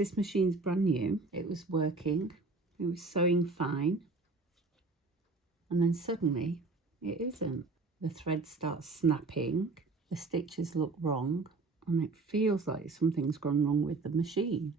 This machine's brand new. It was working, it was sewing fine, and then suddenly it isn't. The thread starts snapping, the stitches look wrong, and it feels like something's gone wrong with the machine.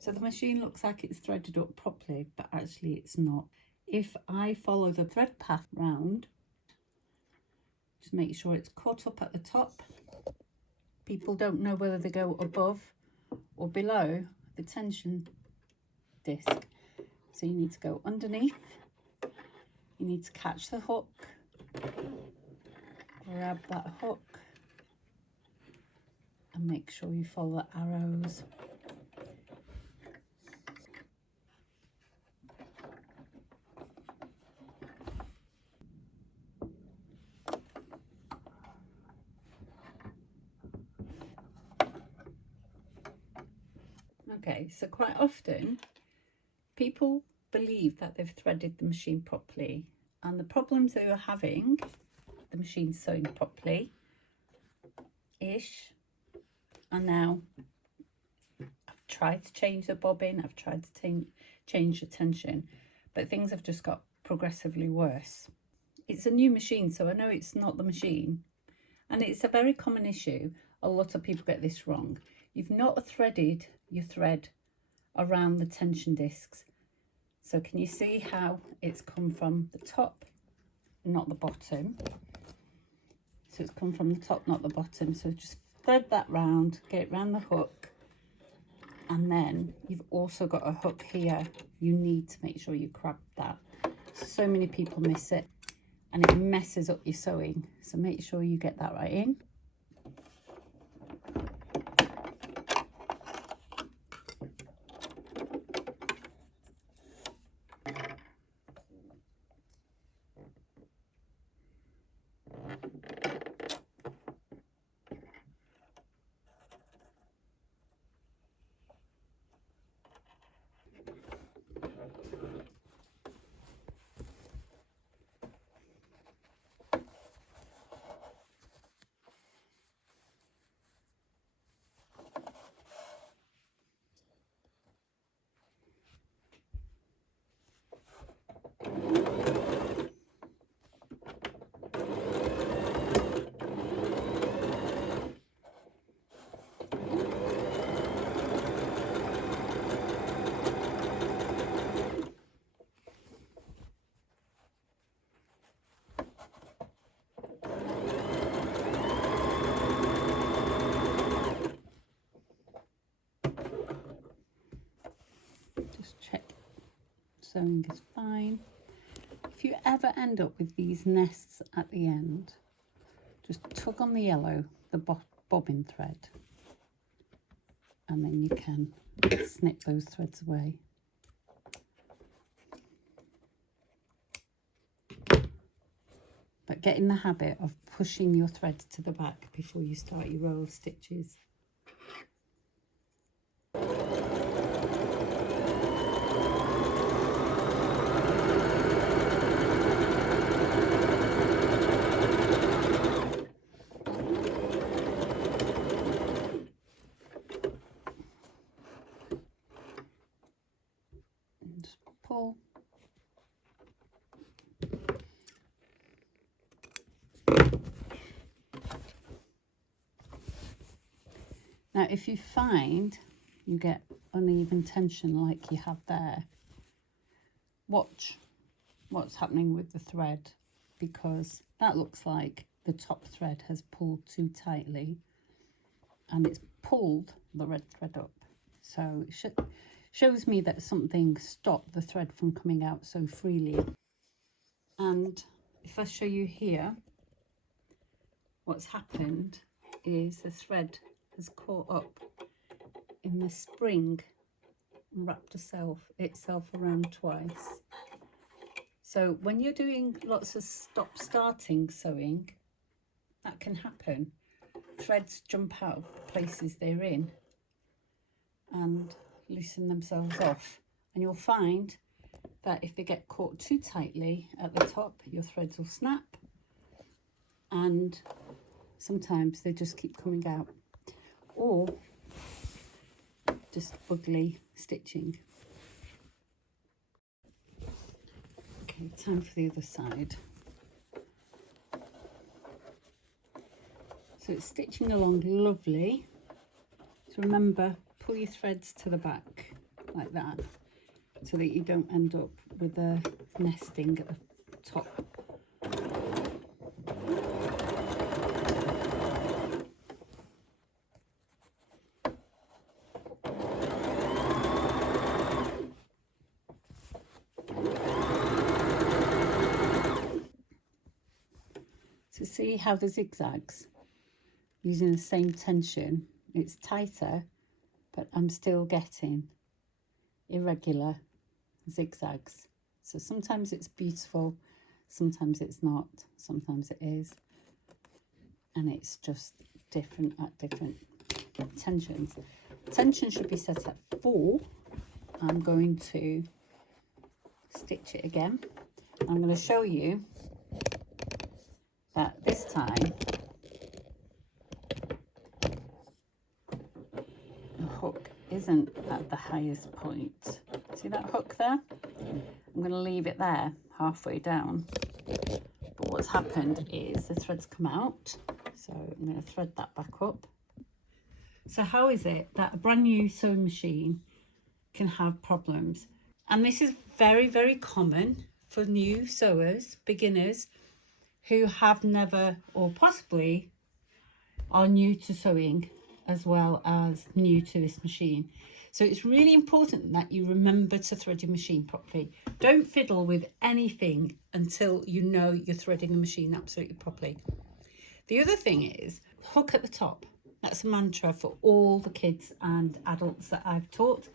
So the machine looks like it's threaded up properly, but actually it's not. If I follow the thread path round, just make sure it's caught up at the top. People don't know whether they go above or below the tension disc. So you need to go underneath, you need to catch the hook, grab that hook, and make sure you follow the arrows. Okay, so quite often people believe that they've threaded the machine properly, and the problems they were having, the machine sewing properly ish, and now I've tried to change the bobbin, I've tried to change the tension, but things have just got progressively worse. It's a new machine, so I know it's not the machine, and it's a very common issue. A lot of people get this wrong. You've not threaded your thread around the tension discs. So can you see how it's come from the top, not the bottom? So it's come from the top, not the bottom. So just thread that round, get it round the hook, and then you've also got a hook here. You need to make sure you grab that. So many people miss it, and it messes up your sewing. So make sure you get that right in. sewing is fine. If you ever end up with these nests at the end, just tug on the yellow, the bobbin thread, and then you can snip those threads away. But get in the habit of pushing your thread to the back before you start your row of stitches. And just pull. Now, if you find you get uneven tension like you have there, watch what's happening with the thread, because that looks like the top thread has pulled too tightly and it's pulled the red thread up. So it shows me that something stopped the thread from coming out so freely. And if I show you here, what's happened is the thread has caught up in the spring and wrapped itself around twice. So when you're doing lots of stop-starting sewing, that can happen. Threads jump out of the places they're in and loosen themselves off. And you'll find that if they get caught too tightly at the top, your threads will snap, and sometimes they just keep coming out, or just ugly stitching. Okay, time for the other side. So it's stitching along lovely. So remember, pull your threads to the back like that, so that you don't end up with a nesting at the top. So see how the zigzags, using the same tension, it's tighter, but I'm still getting irregular zigzags. So sometimes it's beautiful, sometimes it's not, sometimes it is, and it's just different at different tensions. Tension should be set at 4. I'm going to stitch it again. I'm going to show you that this time the hook isn't at the highest point. See that hook there? I'm going to leave it there halfway down, but what's happened is the thread's come out, so I'm going to thread that back up. So how is it that a brand new sewing machine can have problems? And this is very, very common for new sewers, beginners, who have never, or possibly are new to sewing as well as new to this machine. So it's really important that you remember to thread your machine properly. Don't fiddle with anything until you know you're threading the machine absolutely properly. The other thing is hook at the top. That's a mantra for all the kids and adults that I've taught.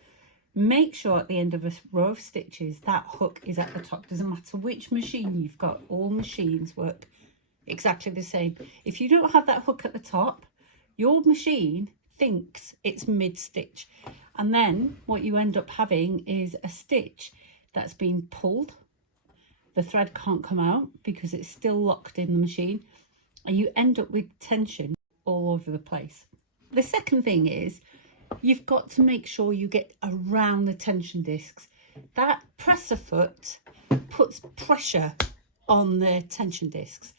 Make sure at the end of a row of stitches that hook is at the top. Doesn't matter which machine you've got, all machines work exactly the same. If you don't have that hook at the top, your machine thinks it's mid-stitch, and then what you end up having is a stitch that's been pulled. The thread can't come out because it's still locked in the machine, and you end up with tension all over the place. The second thing is you've got to make sure you get around the tension discs. That presser foot puts pressure on the tension discs.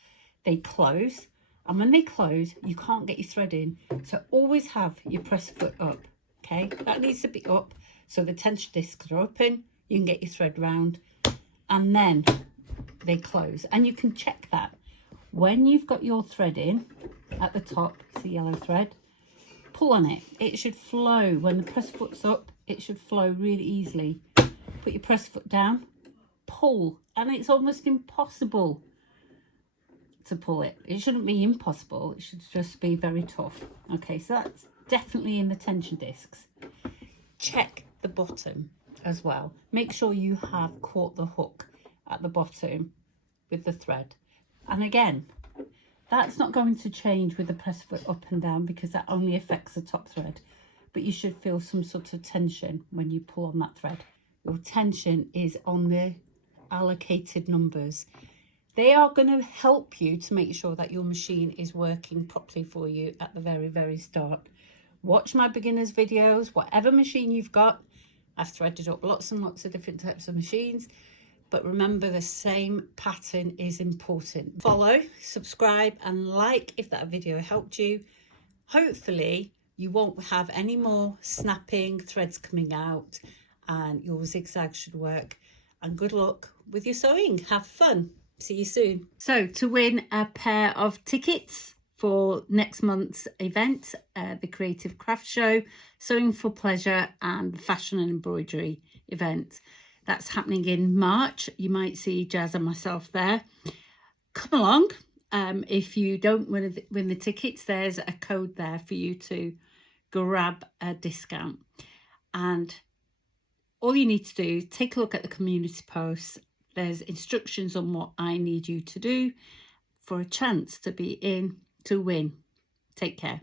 They close, and when they close, you can't get your thread in. So always have your presser foot up, okay? That needs to be up so the tension discs are open, you can get your thread round, and then they close. And you can check that. When you've got your thread in at the top, it's the yellow thread, pull on it. It should flow. When the press foot's up, it should flow really easily. Put your press foot down pull, and it's almost impossible to pull it. It shouldn't be impossible, it should just be very tough. Okay, so that's definitely in the tension discs. Check the bottom as well. Make sure you have caught the hook at the bottom with the thread. And again, that's not going to change with the press foot up and down because that only affects the top thread. But you should feel some sort of tension when you pull on that thread. Your tension is on the allocated numbers. They are going to help you to make sure that your machine is working properly for you at the very, very start. Watch my beginners videos, whatever machine you've got. I've threaded up lots and lots of different types of machines. But remember, the same pattern is important. Follow, subscribe and like if that video helped you. Hopefully you won't have any more snapping, threads coming out, and your zigzag should work. And good luck with your sewing. Have fun. See you soon. So to win a pair of tickets for next month's event, the Creative Craft Show, Sewing for Pleasure and the Fashion and Embroidery event. That's happening in March. You might see Jazz and myself there. Come along. If you don't win the tickets, there's a code there for you to grab a discount. And all you need to do is take a look at the community posts. There's instructions on what I need you to do for a chance to be in to win. Take care.